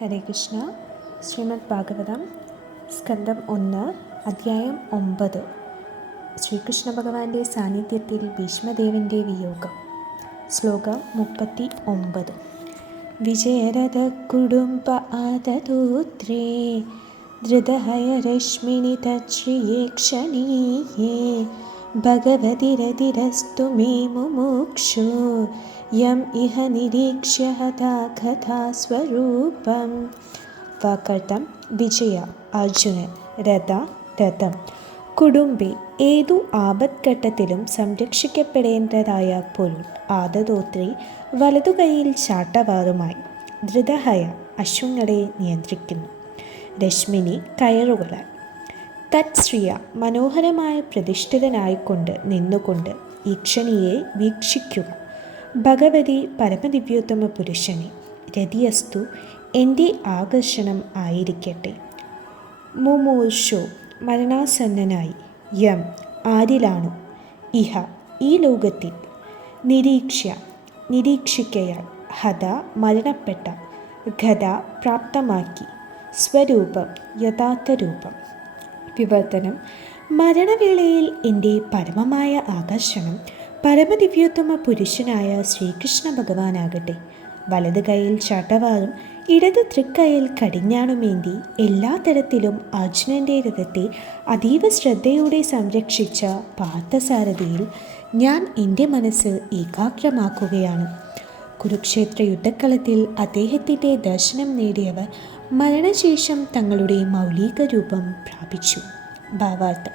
ഹരേ കൃഷ്ണ. ശ്രീമദ് ഭാഗവതം സ്കന്ധം 1 അധ്യായം 9. ശ്രീകൃഷ്ണ ഭഗവാന്റെ സാന്നിധ്യത്തിൽ ഭീഷ്മദേവൻ്റെ വിയോഗം. ശ്ലോകം 39. വിജയരഥ കുടുംബ ആദതോത്രേ ധൃതഹയരശ്മിനി തച്ഛ്രിയേ ക്ഷണീയേ ഭഗവതിരതിരസ്തു മേ മുമുക്ഷു യം ഇഹ നിരീക്ഷ്യ ഹതാ കഥാസ്വരൂപം. വാക്കർത്ഥം: വിജയ, അർജുനൻ, രഥ, രഥം, കുടുംബി, ഏതു ആപത്ഘട്ടത്തിലും സംരക്ഷിക്കപ്പെടേണ്ടതായ പൊരുൾ, ആദതോത്രി, വലതുകൈയിൽ ചാട്ടവാറുമായി, ധൃതഹയ, അശ്വങ്ങളെ നിയന്ത്രിക്കുന്നു, രശ്മിനി, കയറുകളാൽ, തത്ശ്രിയ, മനോഹരമായി പ്രതിഷ്ഠിതനായിക്കൊണ്ട് നിന്നുകൊണ്ട്, ഈക്ഷണിയെ വീക്ഷിക്കുക, ഭഗവതി, പരമദിവ്യോത്തമ പുരുഷനെ, രതിയസ്തു, എൻ്റെ ആകർഷണം ആയിരിക്കട്ടെ, മുമൂർഷു, മരണാസന്നനായി, യം, ആരിലാണു, ഇഹ, ഈ ലോകത്തിൽ, നിരീക്ഷ്യ, നിരീക്ഷിക്കയാൽ, ഹത, മരണപ്പെട്ട, ഗത, പ്രാപ്തമാക്കി, സ്വരൂപം, യഥാർത്ഥ രൂപം. വിവർത്തനം: മരണവേളയിൽ എൻ്റെ പരമമായ ആകർഷണം പരമദിവ്യോത്തമ പുരുഷനായ ശ്രീകൃഷ്ണ ഭഗവാനാകട്ടെ. വലത് കൈയിൽ ചാട്ടവാറും ഇടത് തൃക്കൈയിൽ കടിഞ്ഞാണുമേന്തി എല്ലാ തരത്തിലും അർജുനൻ്റെ രഥത്തെ അതീവ ശ്രദ്ധയോടെ സംരക്ഷിച്ച പാർത്ഥസാരഥിയിൽ ഞാൻ എൻ്റെ മനസ്സ് ഏകാഗ്രമാക്കുകയാണ്. കുരുക്ഷേത്ര യുദ്ധക്കളത്തിൽ അദ്ദേഹത്തിൻ്റെ ദർശനം നേടിയവർ മരണശേഷം തങ്ങളുടെ മൗലിക രൂപം പ്രാപിച്ചു. ഭാവാർത്ഥം: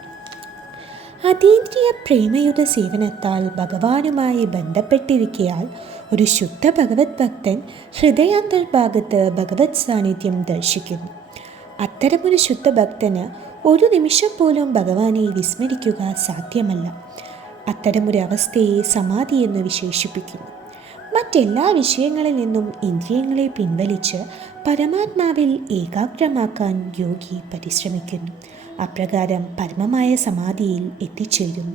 അതീന്ദ്രിയ പ്രേമയുത സേവനത്താൽ ഭഗവാനുമായി ബന്ധപ്പെട്ടിരിക്കയാൽ ഒരു ശുദ്ധ ഭഗവത് ഭക്തൻ ഹൃദയാന്തർഭാഗത്ത് ഭഗവത് സാന്നിധ്യം ദർശിക്കുന്നു. അത്തരമൊരു ശുദ്ധ ഭക്തന് ഒരു നിമിഷം പോലും ഭഗവാനെ വിസ്മരിക്കുക സാധ്യമല്ല. അത്തരമൊരു അവസ്ഥയെ സമാധി എന്ന് വിശേഷിപ്പിക്കുന്നു. മറ്റെല്ലാ വിഷയങ്ങളിൽ നിന്നും ഇന്ദ്രിയങ്ങളെ പിൻവലിച്ച് പരമാത്മാവിൽ ഏകാഗ്രമാക്കാൻ യോഗി പരിശ്രമിക്കുന്നു. അപ്രകാരം പരമമായ സമാധിയിൽ എത്തിച്ചേരുന്നു.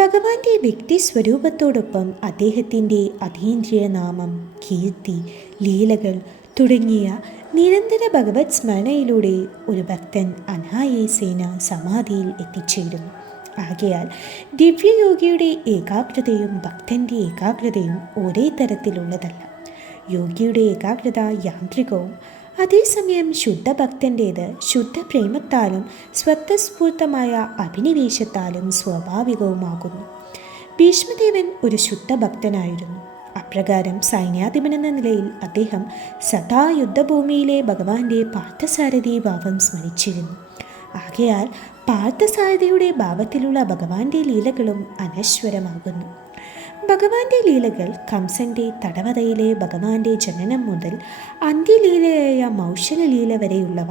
ഭഗവാന്റെ വ്യക്തി സ്വരൂപത്തോടൊപ്പം അദ്ദേഹത്തിൻ്റെ അതീന്ദ്രിയ നാമം, കീർത്തി, ലീലകൾ തുടങ്ങിയ നിരന്തര ഭഗവത് സ്മരണയിലൂടെ ഒരു ഭക്തൻ അനായാസേന സമാധിയിൽ എത്തിച്ചേരുന്നു. ആകയാൽ ദിവ്യയോഗിയുടെ ഏകാഗ്രതയും ഭക്തൻ്റെ ഏകാഗ്രതയും ഒരേ തരത്തിലുള്ളതല്ല. യോഗിയുടെ ഏകാഗ്രത യാന്ത്രികവും അതേസമയം ശുദ്ധഭക്തൻ്റേത് ശുദ്ധ പ്രേമത്താലും സ്വതസ്ഫൂർത്തമായ അഭിനിവേശത്താലും സ്വാഭാവികവുമാകുന്നു. ഭീഷ്മദേവൻ ഒരു ശുദ്ധഭക്തനായിരുന്നു. അപ്രകാരം സൈന്യാധിപനെന്ന നിലയിൽ അദ്ദേഹം സദാ യുദ്ധഭൂമിയിലെ ഭഗവാന്റെ പാർത്ഥസാരഥി ഭാവം സ്മരിച്ചിരുന്നു. ആകയാൽ പാർത്ഥസാരഥിയുടെ ഭാവത്തിലുള്ള ഭഗവാന്റെ ലീലകളും അനശ്വരമാകുന്നു. ഭഗവാന്റെ ലീലകൾ കംസന്റെ തടവറയിലെ ഭഗവാന്റെ ജനനം മുതൽ അന്ത്യലീലയായ മൗഷലലീല വരെയുള്ളവ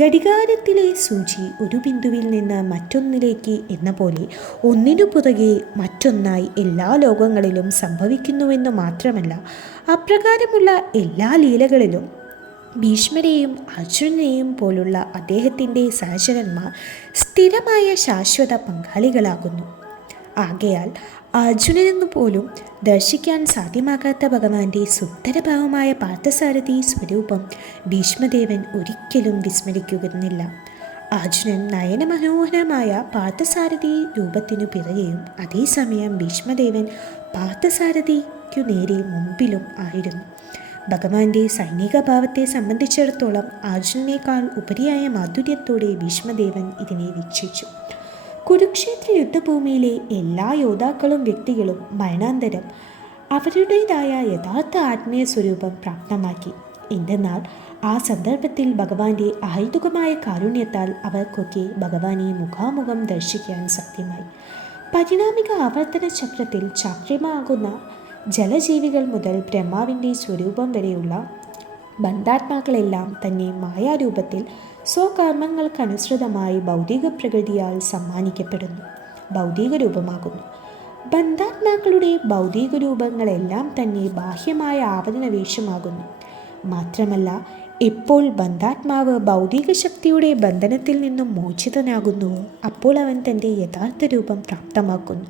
ഘടികാരത്തിലെ സൂചി ഒരു ബിന്ദുവിൽ നിന്ന് മറ്റൊന്നിലേക്ക് എന്ന പോലെ ഒന്നിനു പുറകെ മറ്റൊന്നായി എല്ലാ ലോകങ്ങളിലും സംഭവിക്കുന്നുവെന്നു മാത്രമല്ല, അപ്രകാരമുള്ള എല്ലാ ലീലകളിലും ഭീഷ്മരെയും അർജുനനെയും പോലുള്ള അദ്ദേഹത്തിൻ്റെ സഹചരന്മാർ സ്ഥിരമായ ശാശ്വത പങ്കാളികളാകുന്നു. ആകയാൽ അർജുനനെന്നു പോലും ദർശിക്കാൻ സാധ്യമാകാത്ത ഭഗവാന്റെ സുന്ദരഭാവമായ പാർത്ഥസാരഥി സ്വരൂപം ഭീഷ്മദേവൻ ഒരിക്കലും വിസ്മരിക്കുന്നില്ല. അർജുനൻ നയനമനോഹരമായ പാർത്ഥസാരഥി രൂപത്തിനു പിറകെയും അതേസമയം ഭീഷ്മദേവൻ പാർത്ഥസാരഥിക്കു നേരെ മുമ്പിലും ആയിരുന്നു. ഭഗവാന്റെ സൈനിക ഭാവത്തെ സംബന്ധിച്ചിടത്തോളം അർജുനനേക്കാൾ ഉപരിയായ മാധുര്യത്തോടെ ഭീഷ്മദേവൻ ഇതിനെ വീക്ഷിച്ചു. കുരുക്ഷേത്ര യുദ്ധഭൂമിയിലെ എല്ലാ യോദ്ധാക്കളും വ്യക്തികളും മരണാന്തരം അവരുടേതായ യഥാർത്ഥ ആത്മീയ സ്വരൂപം പ്രാപ്തമാക്കി. എന്തെന്നാൽ ആ സന്ദർഭത്തിൽ ഭഗവാന്റെ അഹൈതുകമായ കാരുണ്യത്താൽ അവർക്കൊക്കെ ഭഗവാനെ മുഖാമുഖം ദർശിക്കാൻ സാധ്യമായി. പരിണാമിക ആവർത്തന ചക്രത്തിൽ ചാക്രികമാകുന്ന ജലജീവികൾ മുതൽ ബ്രഹ്മാവിൻ്റെ സ്വരൂപം വരെയുള്ള ബന്ധാത്മാക്കളെല്ലാം തന്നെ മായാരൂപത്തിൽ സ്വകർമ്മങ്ങൾക്കനുസൃതമായി ഭൗതിക പ്രകൃതിയാൽ സമ്മാനിക്കപ്പെടുന്നു, ഭൗതിക രൂപമാകുന്നു. ബന്ധാത്മാക്കളുടെ ഭൗതിക രൂപങ്ങളെല്ലാം തന്നെ ബാഹ്യമായ ആവരണ വേഷമാകുന്നു. മാത്രമല്ല, എപ്പോൾ ബന്ധാത്മാവ് ഭൗതിക ശക്തിയുടെ ബന്ധനത്തിൽ നിന്നും മോചിതനാകുന്നുവോ അപ്പോൾ അവൻ തൻ്റെ യഥാർത്ഥ രൂപം പ്രാപ്തമാക്കുന്നു.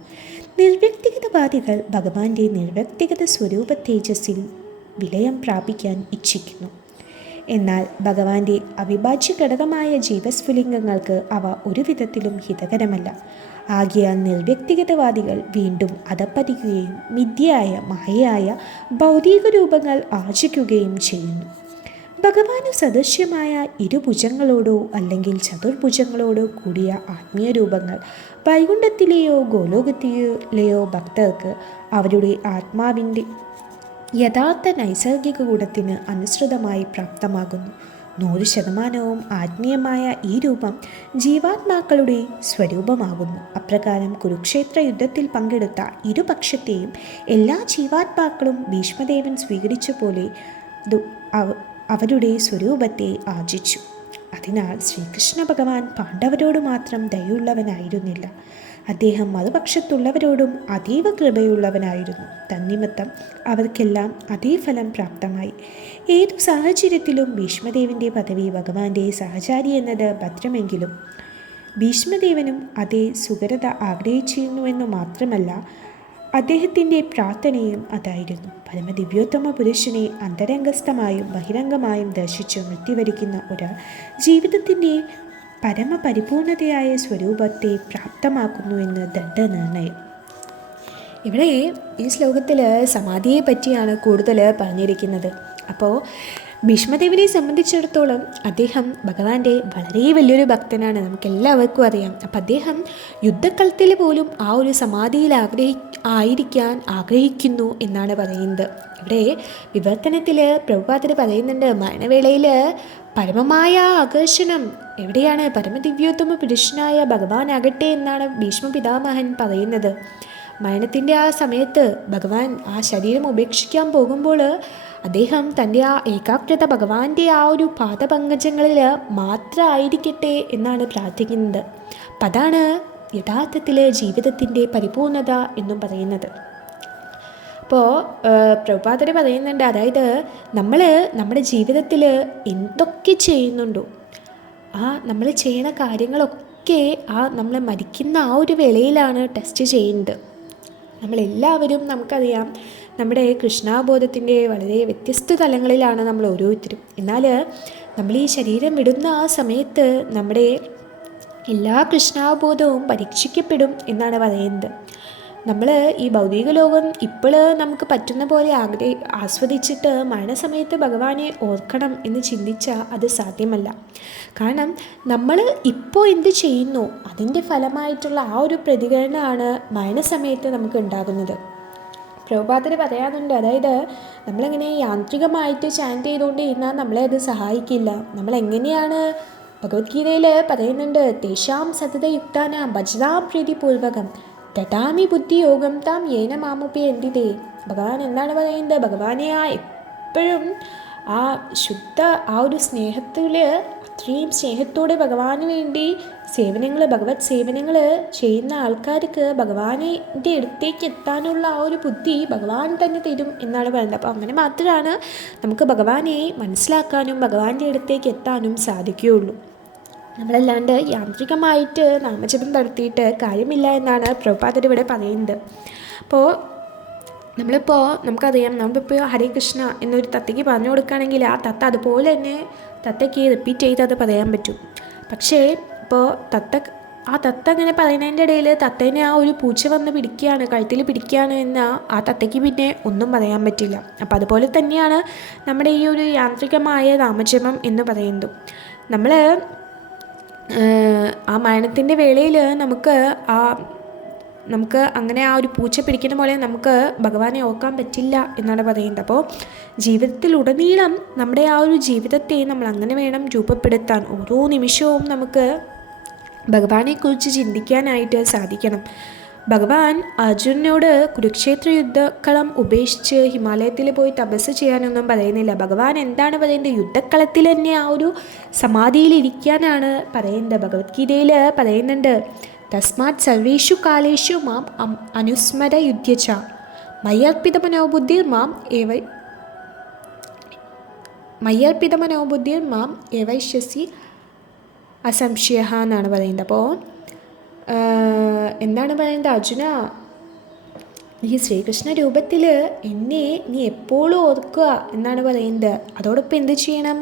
നിർവ്യക്തിഗതവാദികൾ ഭഗവാന്റെ നിർവ്യക്തിഗത സ്വരൂപ തേജസ്സിൽ വിലയം പ്രാപിക്കാൻ ഇച്ഛിക്കുന്നു. എന്നാൽ ഭഗവാന്റെ അവിഭാജ്യ ഘടകമായ ജീവസ്ഫുലിംഗങ്ങൾക്ക് അവ ഒരു വിധത്തിലും ഹിതകരമല്ല. ആകയാൽ നിർവ്യക്തിഗതവാദികൾ വീണ്ടും അധപ്പതിക്കുകയും മിഥ്യയായ മായയായ ഭൗതിക രൂപങ്ങൾ ആർജിക്കുകയും ചെയ്യുന്നു. ഭഗവാന് സദൃശ്യമായ ഇരുഭുജങ്ങളോടോ അല്ലെങ്കിൽ ചതുർഭുജങ്ങളോടോ കൂടിയ ആത്മീയ രൂപങ്ങൾ വൈകുണ്ഠത്തിലെയോ ഗോലോകത്തിലെയോ ഭക്തർക്ക് അവരുടെ ആത്മാവിൻ്റെ യഥാർത്ഥ നൈസർഗിക ഗുണത്തിന് അനുസൃതമായി പ്രാപ്തമാകുന്നു. 100% ആത്മീയമായ ഈ രൂപം ജീവാത്മാക്കളുടെ സ്വരൂപമാകുന്നു. അപ്രകാരം കുരുക്ഷേത്ര യുദ്ധത്തിൽ പങ്കെടുത്ത ഇരുപക്ഷത്തെയും എല്ലാ ജീവാത്മാക്കളും ഭീഷ്മദേവൻ സ്വീകരിച്ച പോലെ അവരുടെ സ്വരൂപത്തെ ആർജിച്ചു. അതിനാൽ ശ്രീകൃഷ്ണ ഭഗവാൻ പാണ്ഡവരോട് മാത്രം ദയുള്ളവനായിരുന്നില്ല, അദ്ദേഹം മറുപക്ഷത്തുള്ളവരോടും അതീവ കൃപയുള്ളവനായിരുന്നു. തന്നിമിത്തം അവർക്കെല്ലാം അതേ ഫലം പ്രാപ്തമായി. ഏതു സാഹചര്യത്തിലും ഭീഷ്മദേവൻ്റെ പദവി ഭഗവാന്റെ സഹചാരി എന്നത് ഭദ്രമെങ്കിലും ഭീഷ്മദേവനും അതേ സുഖരത ആഗ്രഹിച്ചിരുന്നുവെന്നു മാത്രമല്ല, അദ്ദേഹത്തിൻ്റെ പ്രാർത്ഥനയും അതായിരുന്നു. പരമദിവ്യോത്തമ പുരുഷനെ അന്തരംഗസ്ഥമായും ബഹിരംഗമായും ദർശിച്ച് മൃത്യുവരിക്കുന്ന ഒരാൾ ജീവിതത്തിൻ്റെ പരമപരിപൂർണതയായ സ്വരൂപത്തെ പ്രാപ്തമാക്കുന്നുവെന്ന് ദണ്ഡനിർണയം. ഇവിടെ ഈ ശ്ലോകത്തിൽ സമാധിയെ പറ്റിയാണ് കൂടുതൽ പറഞ്ഞിരിക്കുന്നത്. അപ്പോൾ ഭീഷ്മദേവനെ സംബന്ധിച്ചിടത്തോളം അദ്ദേഹം ഭഗവാന്റെ വളരെ വലിയൊരു ഭക്തനാണ്, നമുക്കെല്ലാവർക്കും അറിയാം. അപ്പം അദ്ദേഹം യുദ്ധക്കളത്തിൽ പോലും ആ ഒരു സമാധിയിൽ ആയിരിക്കാൻ ആഗ്രഹിക്കുന്നു എന്നാണ് പറയുന്നത്. ഇവിടെ വിവർത്തനത്തിൽ പ്രഭുപാദർ പറയുന്നുണ്ട്, മരണവേളയിൽ പരമമായ ആകർഷണം എവിടെയാണ്? പരമദിവ്യോത്തമ പുരുഷനായ ഭഗവാനാകട്ടെ എന്നാണ് ഭീഷ്മ പിതാമഹൻ പറയുന്നത്. മരണത്തിൻ്റെ ആ സമയത്ത് ഭഗവാൻ ആ ശരീരം ഉപേക്ഷിക്കാൻ പോകുമ്പോൾ അദ്ദേഹം തൻ്റെ ആ ഏകാഗ്രത ഭഗവാന്റെ ആ ഒരു പാദപങ്കജങ്ങളിൽ മാത്രമായിരിക്കട്ടെ എന്നാണ് പ്രാർത്ഥിക്കുന്നത്. അപ്പം അതാണ് യഥാർത്ഥത്തിൽ ജീവിതത്തിൻ്റെ പരിപൂർണത എന്നും പറയുന്നത്. അപ്പോൾ പ്രഭുപാദർ പറയുന്നുണ്ട്, അതായത് നമ്മൾ നമ്മുടെ ജീവിതത്തിൽ എന്തൊക്കെ ചെയ്യുന്നുണ്ടോ നമ്മൾ ചെയ്യുന്ന കാര്യങ്ങളൊക്കെ നമ്മൾ മരിക്കുന്ന ആ ഒരു വേളയിലാണ് ടെസ്റ്റ് ചെയ്യുന്നത്. നമ്മളെല്ലാവരും നമുക്കറിയാം, നമ്മുടെ കൃഷ്ണാബോധത്തിൻ്റെ വളരെ വ്യത്യസ്ത തലങ്ങളിലാണ് നമ്മൾ ഓരോരുത്തരും. എന്നാൽ നമ്മൾ ഈ ശരീരം വിടുന്ന ആ സമയത്ത് നമ്മുടെ എല്ലാ കൃഷ്ണാബോധവും പരീക്ഷിക്കപ്പെടും എന്നാണ് പറയുന്നത്. നമ്മൾ ഈ ഭൗതിക ലോകം ഇപ്പോൾ നമുക്ക് പറ്റുന്ന പോലെ ആസ്വദിച്ചിട്ട് മരണസമയത്ത് ഭഗവാനെ ഓർക്കണം എന്ന് ചിന്തിച്ചാൽ അത് സാധ്യമല്ല. കാരണം നമ്മൾ ഇപ്പോൾ എന്ത് ചെയ്യുന്നു അതിൻ്റെ ഫലമായിട്ടുള്ള ആ ഒരു പ്രതികരണമാണ് മരണസമയത്ത് നമുക്ക് ഉണ്ടാകുന്നത്. പ്രഭുപാദർ പറയാറുണ്ട്, അതായത് നമ്മളിങ്ങനെ യാന്ത്രികമായിട്ട് ചാൻറ്റ് ചെയ്തുകൊണ്ട് ഇരുന്നാൽ നമ്മളെ അത് സഹായിക്കില്ല. നമ്മളെങ്ങനെയാണ് ഭഗവത്ഗീതയിൽ പറയുന്നുണ്ട്, തേഷാം സതതയുക്താനാം ഭജതാം പ്രീതിപൂർവകം ദദാമി ബുദ്ധിയോഗം താം യേന മാമുപി എന്തിതേ. ഭഗവാൻ എന്താണ് പറയുന്നത്? ഭഗവാനെ എപ്പോഴും ആ ശുദ്ധ ആ ഒരു സ്നേഹത്തിൽ അത്രയും സ്നേഹത്തോടെ ഭഗവാന് വേണ്ടി ഭഗവത് സേവനങ്ങൾ ചെയ്യുന്ന ആൾക്കാർക്ക് ഭഗവാന്റെ അടുത്തേക്ക് എത്താനുള്ള ആ ഒരു ബുദ്ധി ഭഗവാൻ തന്നെ തരും എന്നാണ് പറയുന്നത്. അപ്പോൾ അങ്ങനെ മാത്രമാണ് നമുക്ക് ഭഗവാനെ മനസ്സിലാക്കാനും ഭഗവാന്റെ അടുത്തേക്ക് എത്താനും സാധിക്കുകയുള്ളൂ. നമ്മളല്ലാണ്ട് യാന്ത്രികമായിട്ട് നാമജപം നടത്തിയിട്ട് കാര്യമില്ല എന്നാണ് പ്രഭുപാദർ ഇവിടെ പറയുന്നത്. അപ്പോൾ നമുക്കറിയാം, നമ്മളിപ്പോൾ ഹരേ കൃഷ്ണ എന്നൊരു തത്തയ്ക്ക് പറഞ്ഞു കൊടുക്കുകയാണെങ്കിൽ ആ തത്ത അതുപോലെ തന്നെ തത്തയ്ക്ക് റിപ്പീറ്റ് ചെയ്ത് അത് പറയാൻ പറ്റും. പക്ഷേ ഇപ്പോൾ ആ തത്ത അങ്ങനെ പറയുന്നതിൻ്റെ ഇടയിൽ തത്തേനെ ആ ഒരു പൂച്ച വന്ന് പിടിക്കുകയാണ്, കഴുത്തിൽ പിടിക്കുകയാണ് എന്നാൽ ആ തത്തയ്ക്ക് പിന്നെ ഒന്നും പറയാൻ പറ്റില്ല. അപ്പം അതുപോലെ തന്നെയാണ് നമ്മുടെ ഈ ഒരു യാന്ത്രികമായ നാമജപം എന്ന് പറയുന്നത്. നമ്മൾ ആ മരണത്തിൻ്റെ വേളയിൽ നമുക്ക് അങ്ങനെ ആ ഒരു പൂച്ച പിടിക്കുന്ന പോലെ നമുക്ക് ഭഗവാനെ ഓർക്കാൻ പറ്റില്ല എന്നാണ് പറയുന്നത്. അപ്പോൾ ജീവിതത്തിലുടനീളം നമ്മുടെ ആ ഒരു ജീവിതത്തെ നമ്മൾ അങ്ങനെ വേണം രൂപപ്പെടുത്താൻ. ഓരോ നിമിഷവും നമുക്ക് ഭഗവാനെക്കുറിച്ച് ചിന്തിക്കാനായിട്ട് സാധിക്കണം. ഭഗവാൻ അർജുനനോട് കുരുക്ഷേത്ര യുദ്ധക്കളം ഉപേക്ഷിച്ച് ഹിമാലയത്തിൽ പോയി തപസ് ചെയ്യാനൊന്നും പറയുന്നില്ല. ഭഗവാൻ എന്താണ് പറയുന്നത്? യുദ്ധക്കളത്തിൽ തന്നെ ആ ഒരു സമാധിയിലിരിക്കാനാണ് പറയുന്നത്. ഭഗവത്ഗീതയിൽ പറയുന്നുണ്ട്, തസ്മാത് സർവേഷു കാലേഷു മാം അനുസ്മര യുദ്ധ്യച മയ്യർപ്പിതമനോബുദ്ധിർ മാം ഏവൈഷ്യസി അസംശയ എന്നാണ് പറയുന്നത്. അപ്പോൾ എന്താണ് പറയുന്നത്? അർജുന, ഈ ശ്രീകൃഷ്ണ രൂപത്തിൽ എന്നെ നീ എപ്പോഴും ഓർക്കുക എന്നാണ് പറയുന്നത്. അതോടൊപ്പം എന്ത് ചെയ്യണം?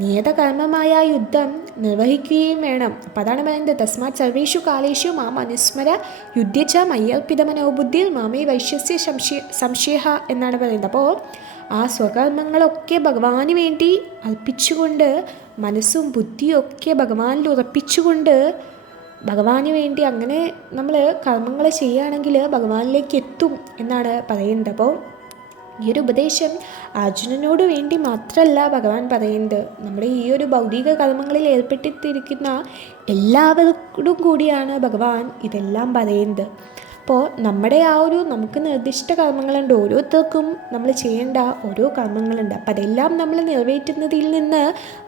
നിയതകർമ്മമായ യുദ്ധം നിർവഹിക്കുകയും വേണം. അപ്പം അതാണ് പറയുന്നത്, തസ്മാത് സർവേഷു കാലേഷു മാം അനുസ്മര യുദ്ധിച്ച മയ്യർപ്പിത മനോബുദ്ധിർ മാമേ വൈശ്യസ്യ സംശയ എന്നാണ് പറയുന്നത്. അപ്പോൾ ആ സ്വകർമ്മങ്ങളൊക്കെ ഭഗവാന് വേണ്ടി അർപ്പിച്ചുകൊണ്ട്, മനസ്സും ബുദ്ധിയും ഒക്കെ ഭഗവാനിൽ ഉറപ്പിച്ചുകൊണ്ട്, ഭഗവാന് വേണ്ടി അങ്ങനെ നമ്മൾ കർമ്മങ്ങൾ ചെയ്യുകയാണെങ്കിൽ ഭഗവാനിലേക്ക് എത്തും എന്നാണ് പറയുന്നത്. അപ്പോൾ ഈ ഒരു ഉപദേശം അർജുനനോട് വേണ്ടി മാത്രമല്ല ഭഗവാൻ പറയുന്നത്, നമ്മുടെ ഈ ഒരു ഭൗതിക കർമ്മങ്ങളിൽ ഏർപ്പെട്ടിരിക്കുന്ന എല്ലാവരോടും കൂടിയാണ് ഭഗവാൻ ഇതെല്ലാം പറയുന്നത്. അപ്പോൾ നമ്മുടെ ആ ഒരു നമുക്ക് നിർദ്ദിഷ്ട കർമ്മങ്ങളുണ്ട്, ഓരോരുത്തർക്കും നമ്മൾ ചെയ്യേണ്ട ഓരോ കർമ്മങ്ങളുണ്ട്. അപ്പം അതെല്ലാം നമ്മൾ നിറവേറ്റുന്നതിൽ നിന്ന്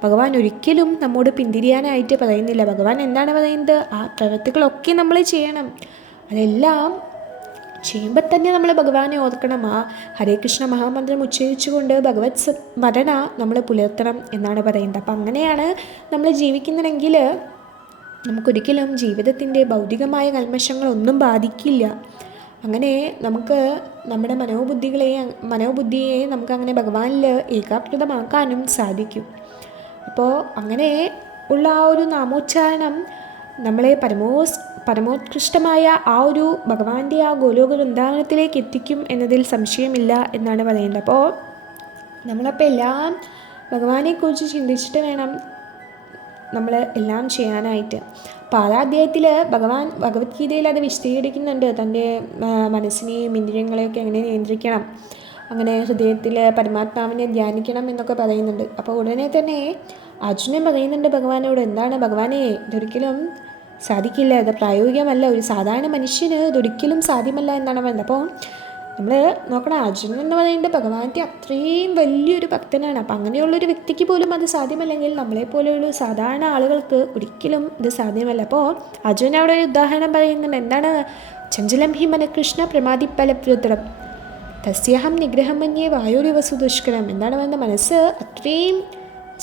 ഭഗവാൻ ഒരിക്കലും നമ്മോട് പിന്തിരിയാനായിട്ട് പറയുന്നില്ല. ഭഗവാൻ എന്താണ് പറയുന്നത്, ആ പ്രവൃത്തികളൊക്കെ നമ്മൾ ചെയ്യണം. അതെല്ലാം ചെയ്യുമ്പോൾ തന്നെ നമ്മൾ ഭഗവാനെ ഓർക്കണം. ആ ഹരേ കൃഷ്ണ മഹാമന്ത്രം ഉച്ചരിച്ചുകൊണ്ട് ഭഗവത് സ്മരണ നമ്മൾ പുലർത്തണം എന്നാണ് പറയുന്നത്. അപ്പം അങ്ങനെയാണ് നമ്മൾ ജീവിക്കുന്നതെങ്കിൽ നമുക്കൊരിക്കലും ജീവിതത്തിൻ്റെ ഭൗതികമായ കൽമഷങ്ങളൊന്നും ബാധിക്കില്ല. അങ്ങനെ നമുക്ക് നമ്മുടെ മനോബുദ്ധിയെ നമുക്കങ്ങനെ ഭഗവാനിൽ ഏകാഗ്രതമാക്കാനും സാധിക്കും. അപ്പോൾ അങ്ങനെ ഉള്ള ആ ഒരു നാമോച്ചാരണം നമ്മളെ പരമോത്കൃഷ്ടമായ ആ ഒരു ഭഗവാന്റെ ആ ഗോലോക വൃന്ദാവനത്തിലേക്ക് എത്തിക്കും എന്നതിൽ സംശയമില്ല എന്നാണ് പറയുന്നത്. അപ്പോൾ നമ്മളപ്പോൾ എല്ലാം ഭഗവാനെക്കുറിച്ച് ചിന്തിച്ചിട്ട് വേണം നമ്മൾ എല്ലാം ചെയ്യാനായിട്ട്. അപ്പോൾ ആദ്യാധ്യായത്തിൽ ഭഗവാൻ ഭഗവത്ഗീതയിൽ അത് വിശദീകരിക്കുന്നുണ്ട്, തൻ്റെ മനസ്സിനെയും ഇന്ദ്രിയങ്ങളെയൊക്കെ എങ്ങനെ നിയന്ത്രിക്കണം, അങ്ങനെ ഹൃദയത്തിൽ പരമാത്മാവിനെ ധ്യാനിക്കണം എന്നൊക്കെ പറയുന്നുണ്ട്. അപ്പോൾ ഉടനെ തന്നെ അർജുനൻ പറയുന്നുണ്ട് ഭഗവാനോട്, എന്താണ് ഭഗവാനെ, ഇതൊരിക്കലും സാധിക്കില്ല, ഇത് പ്രായോഗികമല്ല, ഒരു സാധാരണ മനുഷ്യന് ഇതൊരിക്കലും സാധ്യമല്ല എന്നാണ് പറയുന്നത്. അപ്പോൾ നമ്മൾ നോക്കണം, അർജുനൻ എന്ന് പറയുന്നത് ഭഗവാന്റെ അത്രയും വലിയൊരു ഭക്തനാണ്. അപ്പം അങ്ങനെയുള്ളൊരു വ്യക്തിക്ക് പോലും അത് സാധ്യമല്ലെങ്കിൽ നമ്മളെപ്പോലെയുള്ള സാധാരണ ആളുകൾക്ക് ഒരിക്കലും ഇത് സാധ്യമല്ല. അപ്പോൾ അർജുനൻ അവിടെ ഒരു ഉദാഹരണം പറയുന്നുണ്ട്, എന്താണ്, ചഞ്ചലം ഹി മനകൃഷ്ണ പ്രമാദിപ്പലപ്രതം തസ്യഹം നിഗ്രഹം മന്യേ വായുരിവസു ദുഷ്കരം. എന്താണ് പറയുന്നത്, മനസ്സ് അത്രയും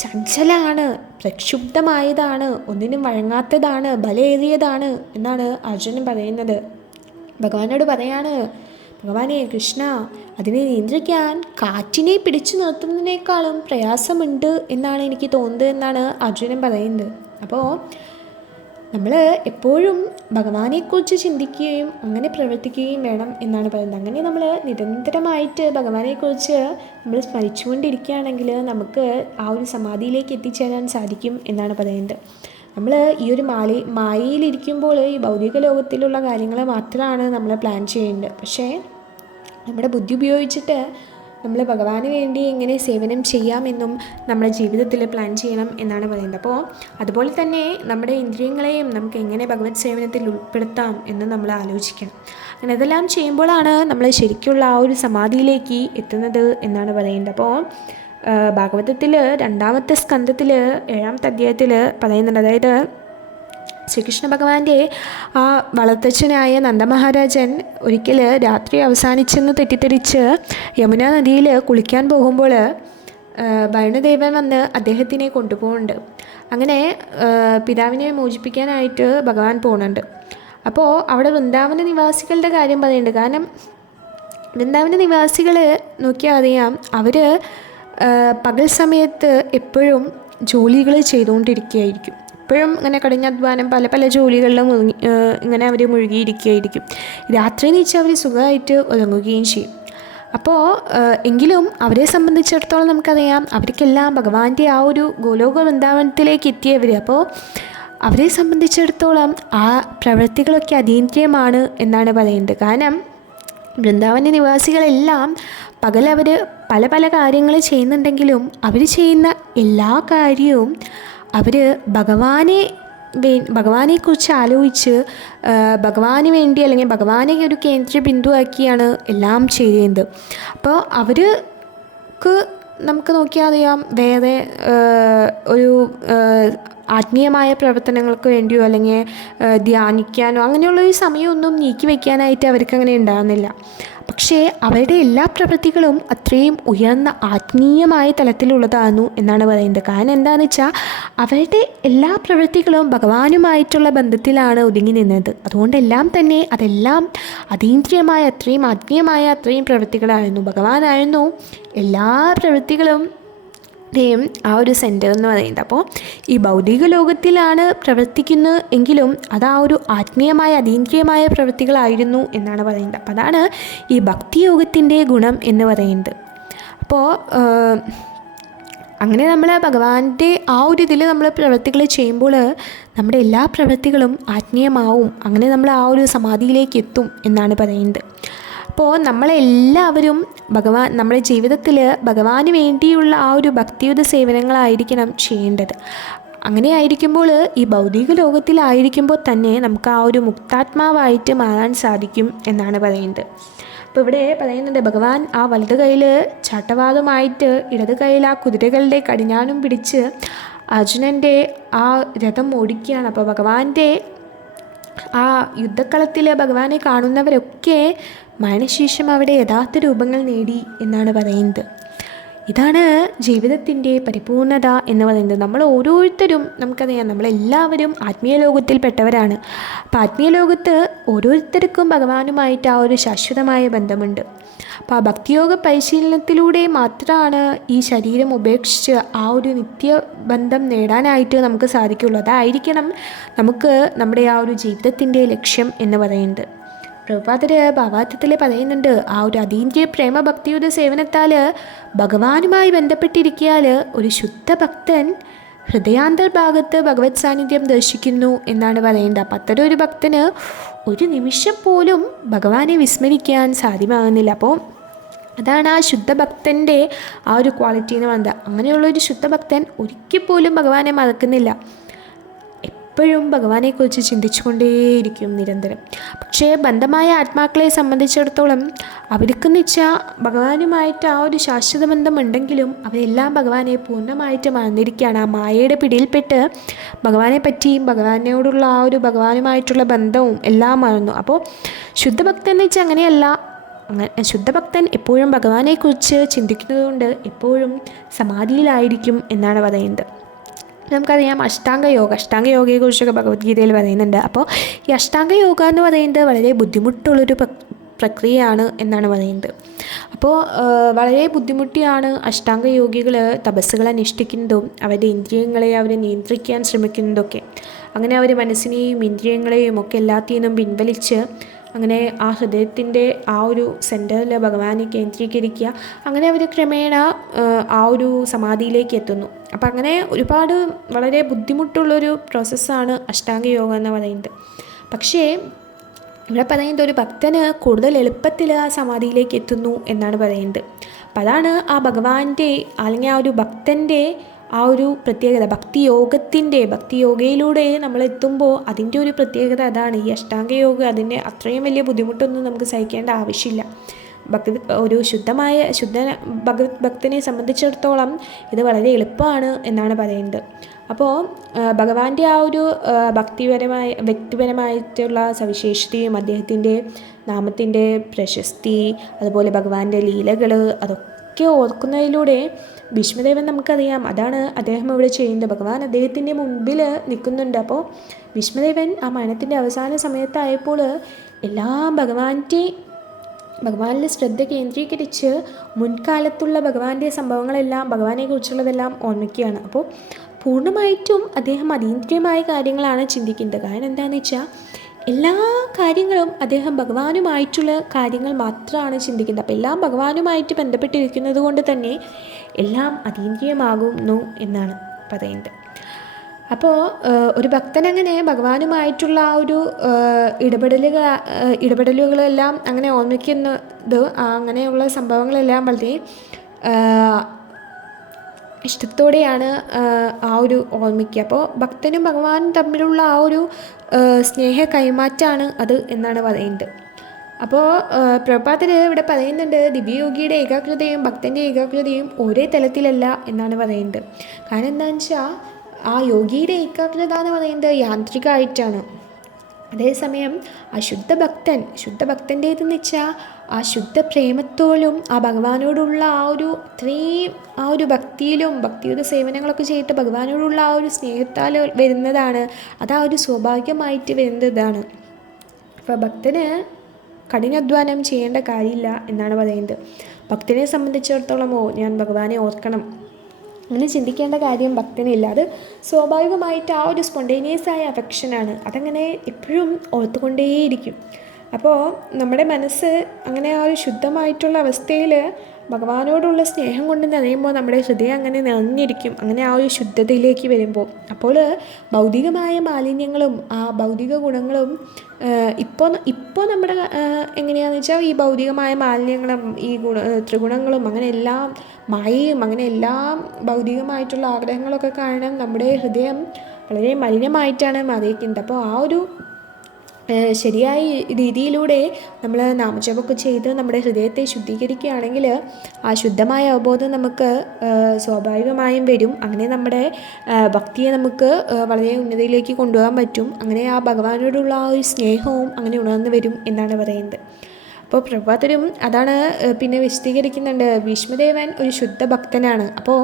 ചഞ്ചലാണ്, പ്രക്ഷുബ്ധമായതാണ്, ഒന്നിനും വഴങ്ങാത്തതാണ്, ബലേറിയതാണ് എന്നാണ് അർജുനൻ പറയുന്നത്. ഭഗവാനോട് പറയാണ്, ഭഗവാനെ കൃഷ്ണ, അതിനെ നിയന്ത്രിക്കാൻ കാറ്റിനെ പിടിച്ചു നിർത്തുന്നതിനേക്കാളും പ്രയാസമുണ്ട് എന്നാണ് എനിക്ക് തോന്നുന്നത് എന്നാണ് അർജുനൻ പറയുന്നത്. അപ്പോൾ നമ്മൾ എപ്പോഴും ഭഗവാനെക്കുറിച്ച് ചിന്തിക്കുകയും അങ്ങനെ പ്രവർത്തിക്കുകയും വേണം എന്നാണ് പറയുന്നത്. അങ്ങനെ നമ്മൾ നിരന്തരമായിട്ട് ഭഗവാനെക്കുറിച്ച് നമ്മൾ സ്മരിച്ചുകൊണ്ടിരിക്കുകയാണെങ്കിൽ നമുക്ക് ആ ഒരു സമാധിയിലേക്ക് എത്തിച്ചേരാൻ സാധിക്കും എന്നാണ് പറയുന്നത്. നമ്മൾ ഈ ഒരു മായയിലിരിക്കുമ്പോൾ ഈ ഭൗതിക ലോകത്തിലുള്ള കാര്യങ്ങൾ മാത്രമാണ് നമ്മൾ പ്ലാൻ ചെയ്യേണ്ടത്. പക്ഷേ നമ്മുടെ ബുദ്ധി ഉപയോഗിച്ചിട്ട് നമ്മൾ ഭഗവാന് വേണ്ടി എങ്ങനെ സേവനം ചെയ്യാമെന്നും നമ്മുടെ ജീവിതത്തിൽ പ്ലാൻ ചെയ്യണം എന്നാണ് പറയുന്നത്. അപ്പോൾ അതുപോലെ തന്നെ നമ്മുടെ ഇന്ദ്രിയങ്ങളെയും നമുക്ക് എങ്ങനെ ഭഗവത് സേവനത്തിൽ ഉൾപ്പെടുത്താം എന്ന് നമ്മൾ ആലോചിക്കണം. അങ്ങനെ അതെല്ലാം ചെയ്യുമ്പോഴാണ് നമ്മൾ ശരിക്കുള്ള ആ ഒരു സമാധിയിലേക്ക് എത്തുന്നത് എന്നാണ് പറയുന്നത്. അപ്പോൾ ഭാഗവതത്തിൽ 2ാമത്തെ സ്കന്ധത്തിൽ 7ാമത്തെ അധ്യായത്തിൽ പറയുന്നുണ്ട്, അതായത് ശ്രീകൃഷ്ണ ഭഗവാന്റെ ആ വളർത്തച്ഛനായ നന്ദമഹാരാജൻ ഒരിക്കൽ രാത്രി അവസാനിച്ചെന്ന് തെറ്റിദ്ധരിച്ച് യമുന നദിയിൽ കുളിക്കാൻ പോകുമ്പോൾ വരുണദേവൻ വന്ന് അദ്ദേഹത്തിനെ കൊണ്ടുപോകുന്നുണ്ട്. അങ്ങനെ പിതാവിനെ മോചിപ്പിക്കാനായിട്ട് ഭഗവാൻ പോകുന്നുണ്ട്. അപ്പോൾ അവിടെ വൃന്ദാവന നിവാസികളുടെ കാര്യം പറയുന്നുണ്ട്. കാരണം വൃന്ദാവന നിവാസികൾ നോക്കിയാൽ അറിയാം, അവർ പകൽ സമയത്ത് എപ്പോഴും ജോലികൾ ചെയ്തുകൊണ്ടിരിക്കുകയായിരിക്കും. എപ്പോഴും ഇങ്ങനെ കഠിനാധ്വാനം പല പല ജോലികളിലും ഇങ്ങനെ അവർ മുഴുകിയിരിക്കുകയായിരിക്കും. രാത്രി എന്ന് വെച്ചാൽ അവർ സുഖമായിട്ട് ഉറങ്ങുകയും ചെയ്യും. അപ്പോൾ എങ്കിലും അവരെ സംബന്ധിച്ചിടത്തോളം നമുക്കറിയാം, അവർക്കെല്ലാം ഭഗവാന്റെ ആ ഒരു ഗോലോക വൃന്ദാവനത്തിലേക്ക് എത്തിയവർ. അപ്പോൾ അവരെ സംബന്ധിച്ചിടത്തോളം ആ പ്രവൃത്തികളൊക്കെ അതീന്ദ്രിയമാണ് എന്നാണ് പറയുന്നത്. കാരണം വൃന്ദാവന നിവാസികളെല്ലാം പകലവർ പല പല കാര്യങ്ങൾ ചെയ്യുന്നുണ്ടെങ്കിലും അവർ ചെയ്യുന്ന എല്ലാ കാര്യവും അവർ ഭഗവാനെക്കുറിച്ച് ആലോചിച്ച് ഭഗവാന് വേണ്ടി അല്ലെങ്കിൽ ഭഗവാനെ ഒരു കേന്ദ്ര ബിന്ദുവാക്കിയാണ് എല്ലാം ചെയ്യുന്നത്. അപ്പോൾ അവർക്ക് നമുക്ക് നോക്കിയാൽ അറിയാം, വേറെ ഒരു ആത്മീയമായ പ്രവർത്തനങ്ങൾക്ക് വേണ്ടിയോ അല്ലെങ്കിൽ ധ്യാനിക്കാനോ അങ്ങനെയുള്ളൊരു സമയമൊന്നും നീക്കി വയ്ക്കാനായിട്ട് അവർക്കങ്ങനെ ഉണ്ടാകുന്നില്ല. പക്ഷേ അവരുടെ എല്ലാ പ്രവൃത്തികളും അത്രയും ഉയർന്ന ആത്മീയമായ തലത്തിലുള്ളതായിരുന്നു എന്നാണ് പറയുന്നത്. കാരണം എന്താണെന്ന് വെച്ചാൽ അവരുടെ എല്ലാ പ്രവൃത്തികളും ഭഗവാനുമായിട്ടുള്ള ബന്ധത്തിലാണ് ഒതുങ്ങി നിന്നത്. അതുകൊണ്ടെല്ലാം തന്നെ അതെല്ലാം അതീന്ദ്രിയമായ അത്രയും ആത്മീയമായ അത്രയും പ്രവൃത്തികളായിരുന്നു. ഭഗവാനായിരുന്നു എല്ലാ പ്രവൃത്തികളും ആ ഒരു സെൻറ്റർ എന്ന് പറയുന്നത്. അപ്പോൾ ഈ ഭൗതിക ലോകത്തിലാണ് പ്രവർത്തിക്കുന്നത് എങ്കിലും അത് ആ ഒരു ആത്മീയമായ അതീന്ദ്രിയമായ പ്രവൃത്തികളായിരുന്നു എന്നാണ് പറയുന്നത്. അപ്പോൾ അതാണ് ഈ ഭക്തിയോഗത്തിൻ്റെ ഗുണം എന്ന് പറയുന്നത്. അപ്പോൾ അങ്ങനെ നമ്മൾ ഭഗവാന്റെ ആ ഒരു ഇതിൽ നമ്മൾ പ്രവൃത്തികൾ ചെയ്യുമ്പോൾ നമ്മുടെ എല്ലാ പ്രവൃത്തികളും ആത്മീയമാവും. അങ്ങനെ നമ്മൾ ആ ഒരു സമാധിയിലേക്ക് എത്തും എന്നാണ് പറയുന്നത്. അപ്പോൾ നമ്മളെല്ലാവരും നമ്മുടെ ജീവിതത്തിൽ ഭഗവാന് വേണ്ടിയുള്ള ആ ഒരു ഭക്തിയുത സേവനങ്ങളായിരിക്കണം ചെയ്യേണ്ടത്. അങ്ങനെ ആയിരിക്കുമ്പോൾ ഈ ഭൗതിക ലോകത്തിലായിരിക്കുമ്പോൾ തന്നെ നമുക്ക് ആ ഒരു മുക്താത്മാവായിട്ട് മാറാൻ സാധിക്കും എന്നാണ് പറയുന്നത്. അപ്പോൾ ഇവിടെ പറയുന്നുണ്ട്, ഭഗവാൻ ആ വലത് കയ്യിൽ ചാട്ടവാറുമായിട്ട് ഇടത് കയ്യിൽ ആ കുതിരകളുടെ കടിഞ്ഞാണും പിടിച്ച് അർജുനൻ്റെ ആ രഥം ഓടിക്കുകയാണ്. അപ്പോൾ ഭഗവാന്റെ ആ യുദ്ധക്കളത്തിൽ ഭഗവാനെ കാണുന്നവരൊക്കെ മരണശേഷം അവിടെ യഥാർത്ഥ രൂപങ്ങൾ നേടി എന്നാണ് പറയുന്നത്. ഇതാണ് ജീവിതത്തിൻ്റെ പരിപൂർണത എന്ന് പറയുന്നത്. നമ്മൾ ഓരോരുത്തരും, നമുക്കറിയാം, നമ്മളെല്ലാവരും ആത്മീയ ലോകത്തിൽപ്പെട്ടവരാണ്. അപ്പോൾ ആത്മീയ ലോകത്ത് ഓരോരുത്തർക്കും ഭഗവാനുമായിട്ട് ആ ഒരു ശാശ്വതമായ ബന്ധമുണ്ട്. അപ്പോൾ ആ ഭക്തിയോഗ പരിശീലനത്തിലൂടെ മാത്രമാണ് ഈ ശരീരം ഉപേക്ഷിച്ച് ആ ഒരു നിത്യബന്ധം നേടാനായിട്ട് നമുക്ക് സാധിക്കുള്ളൂ. അതായിരിക്കണം നമുക്ക് നമ്മുടെ ആ ഒരു ജീവിതത്തിൻ്റെ ലക്ഷ്യം എന്ന് പറയുന്നത്. പ്രഭുപാദര് ഭാവാർത്ഥത്തിൽ പറയുന്നുണ്ട്, ആ ഒരു അതീന്ദ്രിയ പ്രേമഭക്തിയുടെ സേവനത്താൽ ഭഗവാനുമായി ബന്ധപ്പെട്ടിരിക്കിയാൽ ഒരു ശുദ്ധ ഭക്തൻ ഹൃദയാന്തർഭാഗത്ത് ഭഗവത് സാന്നിധ്യം ദർശിക്കുന്നു എന്നാണ് പറയുന്നത്. അപ്പം അത്തരം ഒരു ഭക്തന് ഒരു നിമിഷം പോലും ഭഗവാനെ വിസ്മരിക്കാൻ സാധ്യമാകുന്നില്ല. അപ്പോൾ അതാണ് ആ ശുദ്ധഭക്തൻ്റെ ആ ഒരു ക്വാളിറ്റി എന്ന് പറയുന്നത്. അങ്ങനെയുള്ളൊരു ശുദ്ധഭക്തൻ ഒരിക്കൽ പോലും ഭഗവാനെ മറക്കുന്നില്ല. എപ്പോഴും ഭഗവാനെക്കുറിച്ച് ചിന്തിച്ചുകൊണ്ടേയിരിക്കും നിരന്തരം. പക്ഷേ ബന്ധമായ ആത്മാക്കളെ സംബന്ധിച്ചിടത്തോളം അവർക്കെന്ന് വെച്ചാൽ ഭഗവാനുമായിട്ട് ആ ഒരു ശാശ്വത ബന്ധം ഉണ്ടെങ്കിലും അവരെല്ലാം ഭഗവാനെ പൂർണ്ണമായിട്ട് മറന്നിരിക്കുകയാണ്. ആ മായയുടെ പിടിയിൽപ്പെട്ട് ഭഗവാനെ പറ്റിയും ഭഗവാനോടുള്ള ആ ഒരു ഭഗവാനുമായിട്ടുള്ള ബന്ധവും എല്ലാം മറന്നു. അപ്പോൾ ശുദ്ധഭക്തൻ എന്ന് വെച്ചാൽ അങ്ങനെയല്ല. ശുദ്ധഭക്തൻ എപ്പോഴും ഭഗവാനെക്കുറിച്ച് ചിന്തിക്കുന്നതുകൊണ്ട് എപ്പോഴും സമാധിയിലായിരിക്കും എന്നാണ് പറയുന്നത്. നമുക്കറിയാം അഷ്ടാംഗയോഗയെക്കുറിച്ചൊക്കെ ഭഗവത്ഗീതയിൽ പറയുന്നുണ്ട്. അപ്പോൾ ഈ അഷ്ടാംഗയോഗ എന്ന് പറയുന്നത് വളരെ ബുദ്ധിമുട്ടുള്ളൊരു പ്രക്രിയയാണ് എന്നാണ് പറയുന്നത്. അപ്പോൾ വളരെ ബുദ്ധിമുട്ടിയാണ് അഷ്ടാംഗയോഗികൾ തപസ്സുകൾ അനുഷ്ഠിക്കുന്നതും അവരുടെ ഇന്ദ്രിയങ്ങളെ അവർ നിയന്ത്രിക്കാൻ ശ്രമിക്കുന്നതൊക്കെ. അങ്ങനെ അവർ മനസ്സിനെയും ഇന്ദ്രിയങ്ങളെയും ഒക്കെ എല്ലാത്തിൽ നിന്നും പിൻവലിച്ച് അങ്ങനെ ആ ഹൃദയത്തിൻ്റെ ആ ഒരു സെൻറ്ററിൽ ഭഗവാനെ കേന്ദ്രീകരിക്കുക. അങ്ങനെ അവർ ക്രമേണ ആ ഒരു സമാധിയിലേക്ക് എത്തുന്നു. അപ്പം അങ്ങനെ ഒരുപാട് വളരെ ബുദ്ധിമുട്ടുള്ളൊരു പ്രോസസ്സാണ് അഷ്ടാംഗയോഗ എന്ന് പറയുന്നത്. പക്ഷേ ഇവിടെ പറയുന്നത് ഒരു ഭക്തന് കൂടുതൽ എളുപ്പത്തിൽ ആ സമാധിയിലേക്ക് എത്തുന്നു എന്നാണ് പറയുന്നത്. അപ്പം അതാണ് ആ ഭഗവാന്റെ അല്ലെങ്കിൽ ആ ഒരു ഭക്തൻ്റെ ആ ഒരു പ്രത്യേകത. ഭക്തിയോഗയിലൂടെ നമ്മൾ എത്തുമ്പോൾ അതിൻ്റെ ഒരു പ്രത്യേകത അതാണ്. ഈ അഷ്ടാംഗയോഗ അതിൻ്റെ അത്രയും വലിയ ബുദ്ധിമുട്ടൊന്നും നമുക്ക് സഹിക്കേണ്ട ആവശ്യമില്ല. ഒരു ശുദ്ധ ഭഗവത് ഭക്തനെ സംബന്ധിച്ചിടത്തോളം ഇത് വളരെ എന്നാണ് പറയുന്നത്. അപ്പോൾ ഭഗവാന്റെ ആ ഒരു വ്യക്തിപരമായിട്ടുള്ള സവിശേഷതയും അദ്ദേഹത്തിൻ്റെ നാമത്തിൻ്റെ പ്രശസ്തി, അതുപോലെ ഭഗവാന്റെ ലീലകൾ, അതൊക്കെ ഓർക്കുന്നതിലൂടെ ഭീഷ്മദേവൻ നമുക്കറിയാം അതാണ് അദ്ദേഹം ഇവിടെ ചെയ്യുന്നത്. ഭഗവാൻ അദ്ദേഹത്തിൻ്റെ മുൻപിൽ നിൽക്കുന്നുണ്ട്. അപ്പോൾ ഭീഷ്മദേവൻ ആ മരണത്തിൻ്റെ അവസാന സമയത്തായപ്പോൾ എല്ലാം ഭഗവാനിൽ ശ്രദ്ധ കേന്ദ്രീകരിച്ച് മുൻകാലത്തുള്ള ഭഗവാന്റെ സംഭവങ്ങളെല്ലാം, ഭഗവാനെക്കുറിച്ചുള്ളതെല്ലാം ഓർമ്മിക്കുകയാണ്. അപ്പോൾ പൂർണ്ണമായിട്ടും അദ്ദേഹം അതീന്ദ്രിയമായ കാര്യങ്ങളാണ് ചിന്തിക്കുന്നത്. കാരണം എന്താണെന്ന് വെച്ചാൽ എല്ലാ കാര്യങ്ങളും അദ്ദേഹം ഭഗവാനുമായിട്ടുള്ള കാര്യങ്ങൾ മാത്രമാണ് ചിന്തിക്കുന്നത്. അപ്പോൾ എല്ലാം ഭഗവാനുമായിട്ട് ബന്ധപ്പെട്ടിരിക്കുന്നത് കൊണ്ട് തന്നെ എല്ലാം അതീന്ദ്രിയമാകുന്നു എന്നാണ് പറയുന്നത്. അപ്പോൾ ഒരു ഭക്തനങ്ങനെ ഭഗവാനുമായിട്ടുള്ള ആ ഒരു ഇടപെടലുകളെല്ലാം അങ്ങനെ ഓർമ്മിക്കുന്നത്, അങ്ങനെയുള്ള സംഭവങ്ങളെല്ലാം വളരെ ഇഷ്ടത്തോടെയാണ് ആ ഒരു ഓർമ്മിക്കുക. അപ്പോൾ ഭക്തനും ഭഗവാനും തമ്മിലുള്ള ആ ഒരു സ്നേഹ കൈമാറ്റാണ് അത് എന്നാണ് പറയുന്നത്. അപ്പോൾ പ്രഭുപാദർ ഇവിടെ പറയുന്നുണ്ട്, ദിവ്യയോഗിയുടെ ഏകാഗ്രതയും ഭക്തൻ്റെ ഏകാഗ്രതയും ഒരേ തലത്തിലല്ല എന്നാണ് പറയുന്നത്. കാരണം എന്താണെന്ന് വെച്ചാൽ ആ യോഗിയുടെ ഏകാഗ്രത എന്ന് പറയുന്നത് യാന്ത്രികമായിട്ടാണ്. അതേസമയം ആ ശുദ്ധഭക്തൻ്റേതെന്ന് വെച്ചാൽ ആ ശുദ്ധ പ്രേമത്തോലും ആ ഭഗവാനോടുള്ള ആ ഒരു ഭക്തിയിലും ഭക്തിയുടെ സേവനങ്ങളൊക്കെ ചെയ്തിട്ട് ഭഗവാനോടുള്ള ആ ഒരു സ്നേഹത്താൽ വരുന്നതാണ്. അത് ആ ഒരു സ്വാഭാവികമായിട്ട് വരുന്നതാണ്. അപ്പോൾ ഭക്തന് കഠിനാധ്വാനം ചെയ്യേണ്ട കാര്യമില്ല എന്നാണ് പറയുന്നത്. ഭക്തനെ സംബന്ധിച്ചിടത്തോളമോ ഞാൻ ഭഗവാനെ ഓർക്കണം, അങ്ങനെ ചിന്തിക്കേണ്ട കാര്യം ഭക്തനില്ല. അത് സ്വാഭാവികമായിട്ട് ആ ഒരു സ്പോണ്ടേനിയസ് ആയ അഫെക്ഷനാണ്. അതങ്ങനെ എപ്പോഴും ഓർത്തുകൊണ്ടേയിരിക്കും. അപ്പോൾ നമ്മുടെ മനസ്സ് അങ്ങനെ ആ ഒരു ശുദ്ധമായിട്ടുള്ള അവസ്ഥയിൽ ഭഗവാനോടുള്ള സ്നേഹം കൊണ്ട് നിറയുമ്പോൾ നമ്മുടെ ഹൃദയം അങ്ങനെ നിറഞ്ഞിരിക്കും. അങ്ങനെ ആ ഒരു ശുദ്ധതയിലേക്ക് വരുമ്പോൾ അപ്പോൾ ഭൗതികമായ മാലിന്യങ്ങളും ആ ഭൗതിക ഗുണങ്ങളും ഇപ്പോൾ നമ്മുടെ എങ്ങനെയാണെന്ന് വെച്ചാൽ ഈ ഭൗതികമായ മാലിന്യങ്ങളും ഈ ത്രിഗുണങ്ങളും അങ്ങനെ എല്ലാം മായയും അങ്ങനെ എല്ലാം ഭൗതികമായിട്ടുള്ള ആഗ്രഹങ്ങളൊക്കെ കാരണം നമ്മുടെ ഹൃദയം വളരെ മലിനമായിട്ടാണ് മാറിയിരിക്കുന്നത്. അപ്പോൾ ആ ഒരു ശരിയായ രീതിയിലൂടെ നമ്മൾ നാമജപമൊക്കെ ചെയ്ത് നമ്മുടെ ഹൃദയത്തെ ശുദ്ധീകരിക്കുകയാണെങ്കിൽ ആ ശുദ്ധമായ അവബോധം നമുക്ക് സ്വാഭാവികമായും വരും. അങ്ങനെ നമ്മുടെ ഭക്തിയെ നമുക്ക് വളരെ ഉന്നതിയിലേക്ക് കൊണ്ടുപോകാൻ പറ്റും. അങ്ങനെ ആ ഭഗവാനോടുള്ള ആ ഒരു സ്നേഹവും അങ്ങനെ ഉണർന്നു വരും എന്നാണ് പറയുന്നത്. അപ്പോൾ പ്രഭാതരും അതാണ് പിന്നെ വിശദീകരിക്കുന്നുണ്ട്. ഭീഷ്മദേവൻ ഒരു ശുദ്ധ ഭക്തനാണ്. അപ്പോൾ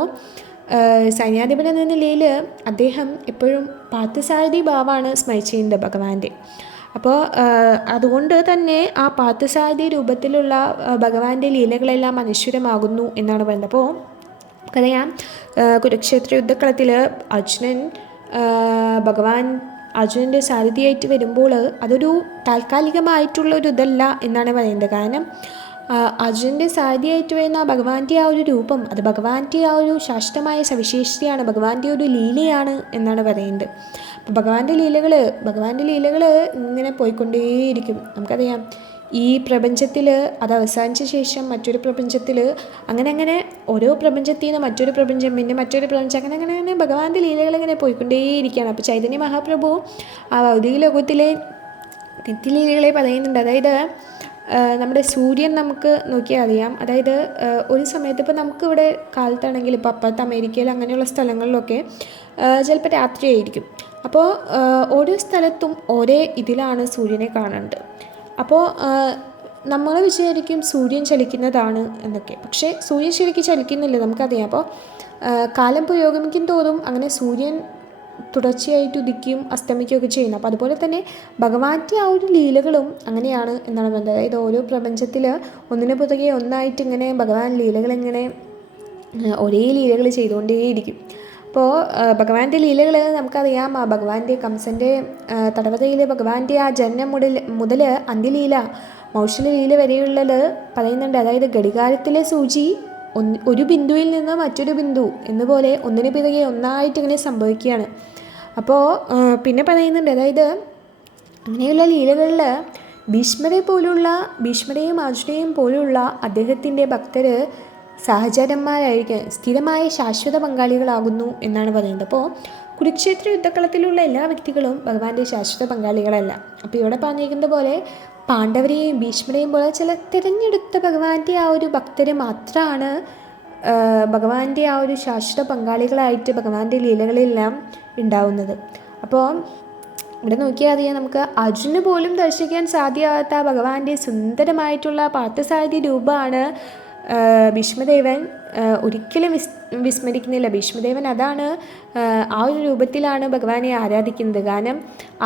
സൈന്യാധിപൻ എന്ന നിലയിൽ അദ്ദേഹം എപ്പോഴും പാർത്ഥസാരഥി ഭാവമാണ് സ്മരിച്ചിരുന്നത് ഭഗവാന്റെ. അപ്പോൾ അതുകൊണ്ട് തന്നെ ആ പാർത്ഥസാരഥി രൂപത്തിലുള്ള ഭഗവാന്റെ ലീലകളെല്ലാം അനശ്വരമാകുന്നു എന്നാണ് പറയുന്നത്. അപ്പോൾ നമുക്കറിയാം കുരുക്ഷേത്ര യുദ്ധക്കളത്തിൽ അർജുനൻ്റെ സാരഥിയായിട്ട് വരുമ്പോൾ അതൊരു താൽക്കാലികമായിട്ടുള്ളൊരു ഇതല്ല എന്നാണ് പറയുന്നത്. കാരണം അർജുനൻ്റെ സാരഥിയായിട്ട് വരുന്ന ഭഗവാന്റെ ആ ഒരു രൂപം അത് ഭഗവാന്റെ ആ ഒരു ശാശ്വതമായ സവിശേഷതയാണ്, ഭഗവാന്റെ ഒരു ലീലയാണ് എന്നാണ് പറയുന്നത്. അപ്പോൾ ഭഗവാന്റെ ലീലകൾ ഇങ്ങനെ പോയിക്കൊണ്ടേയിരിക്കും. നമുക്കറിയാം ഈ പ്രപഞ്ചത്തിൽ അത് അവസാനിച്ച ശേഷം മറ്റൊരു പ്രപഞ്ചത്തിൽ അങ്ങനെ ഓരോ പ്രപഞ്ചത്തിൽ നിന്ന് മറ്റൊരു പ്രപഞ്ചം പിന്നെ മറ്റൊരു പ്രപഞ്ചം അങ്ങനെ ഭഗവാന്റെ ലീലകൾ ഇങ്ങനെ പോയിക്കൊണ്ടേയിരിക്കുകയാണ്. അപ്പോൾ ചൈതന്യ മഹാപ്രഭു ആ ഭൗതിക ലോകത്തിലെ നിത്യലീലകളെ പറയുന്നുണ്ട്. അതായത് നമ്മുടെ സൂര്യൻ നമുക്ക് നോക്കിയാൽ അറിയാം. അതായത് ഒരു സമയത്ത് ഇപ്പോൾ നമുക്കിവിടെ കാലത്താണെങ്കിൽ ഇപ്പോൾ അപ്പുറത്ത് അമേരിക്കയിൽ അങ്ങനെയുള്ള സ്ഥലങ്ങളിലൊക്കെ ചിലപ്പോൾ രാത്രിയായിരിക്കും. അപ്പോൾ ഓരോ സ്ഥലത്തും ഒരേ ഇതിലാണ് സൂര്യനെ കാണുന്നത്. അപ്പോൾ നമ്മൾ വിചാരിക്കും സൂര്യൻ ചലിക്കുന്നതാണ് എന്നൊക്കെ, പക്ഷേ സൂര്യൻ ശരിക്കും ചലിക്കുന്നില്ല, നമുക്കറിയാം. അപ്പോൾ കാലം പുരോഗമിക്കും തോറും അങ്ങനെ സൂര്യൻ തുടർച്ചയായിട്ട് ഉദിക്കുകയും അസ്തമിക്കുകയൊക്കെ ചെയ്യുന്നു. അപ്പോൾ അതുപോലെ തന്നെ ഭഗവാന്റെ ആ ഒരു ലീലകളും അങ്ങനെയാണ് എന്നാണ് പറയുന്നത്. അതായത് ഓരോ പ്രപഞ്ചത്തിൽ ഒന്നിനു പുറകെ ഒന്നായിട്ട് ഇങ്ങനെ ഭഗവാൻ ലീലകളിങ്ങനെ ഒരേ ലീലകൾ ചെയ്തുകൊണ്ടേയിരിക്കും. അപ്പോൾ ഭഗവാന്റെ ലീലകൾ നമുക്കറിയാം. ആ ഭഗവാന്റെ കംസൻ്റെ തടവറയിലെ ഭഗവാന്റെ ആ ജനനം മുതൽ അന്ത്യലീല മൗഷലലീല വരെയുള്ളത് പറയുന്നുണ്ട്. അതായത് ഘടികാരത്തിലെ സൂചി ഒരു ബിന്ദുവിൽ നിന്ന് മറ്റൊരു ബിന്ദു എന്നുപോലെ ഒന്നിനു പിറകെ ഒന്നായിട്ട് ഇങ്ങനെ സംഭവിക്കുകയാണ്. അപ്പോൾ പിന്നെ പറയുന്നുണ്ട്, അതായത് അങ്ങനെയുള്ള ലീലകളിൽ ഭീഷ്മരെയും അർജുനെയും പോലുള്ള അദ്ദേഹത്തിൻ്റെ ഭക്തർ സഹചരന്മാരായിരിക്കും, സ്ഥിരമായ ശാശ്വത പങ്കാളികളാകുന്നു എന്നാണ് പറയുന്നത്. അപ്പോൾ കുരുക്ഷേത്ര യുദ്ധക്കളത്തിലുള്ള എല്ലാ വ്യക്തികളും ഭഗവാന്റെ ശാശ്വത പങ്കാളികളല്ല. അപ്പോൾ ഇവിടെ പറഞ്ഞിരിക്കുന്നത് പോലെ പാണ്ഡവരെയും ഭീഷ്മരെയും പോലെ ചില തിരഞ്ഞെടുത്ത ഭഗവാന്റെ ആ ഒരു ഭക്തരെ മാത്രമാണ് ഭഗവാന്റെ ആ ഒരു ശാശ്വത പങ്കാളികളായിട്ട് ഭഗവാന്റെ ലീലകളെല്ലാം ഉണ്ടാവുന്നത്. അപ്പോൾ ഇവിടെ നോക്കിയാൽ അറിയാം, നമുക്ക് അർജുന് പോലും ദർശിക്കാൻ സാധ്യമാകാത്ത ഭഗവാന്റെ സുന്ദരമായിട്ടുള്ള പാർത്ഥസാരഥി രൂപമാണ് ഭീഷ്മദേവൻ ഒരിക്കലും വിസ്മരിക്കുന്നില്ല. ഭീഷ്മദേവൻ അതാണ് ആ ഒരു രൂപത്തിലാണ് ഭഗവാനെ ആരാധിക്കുന്നത്. കാരണം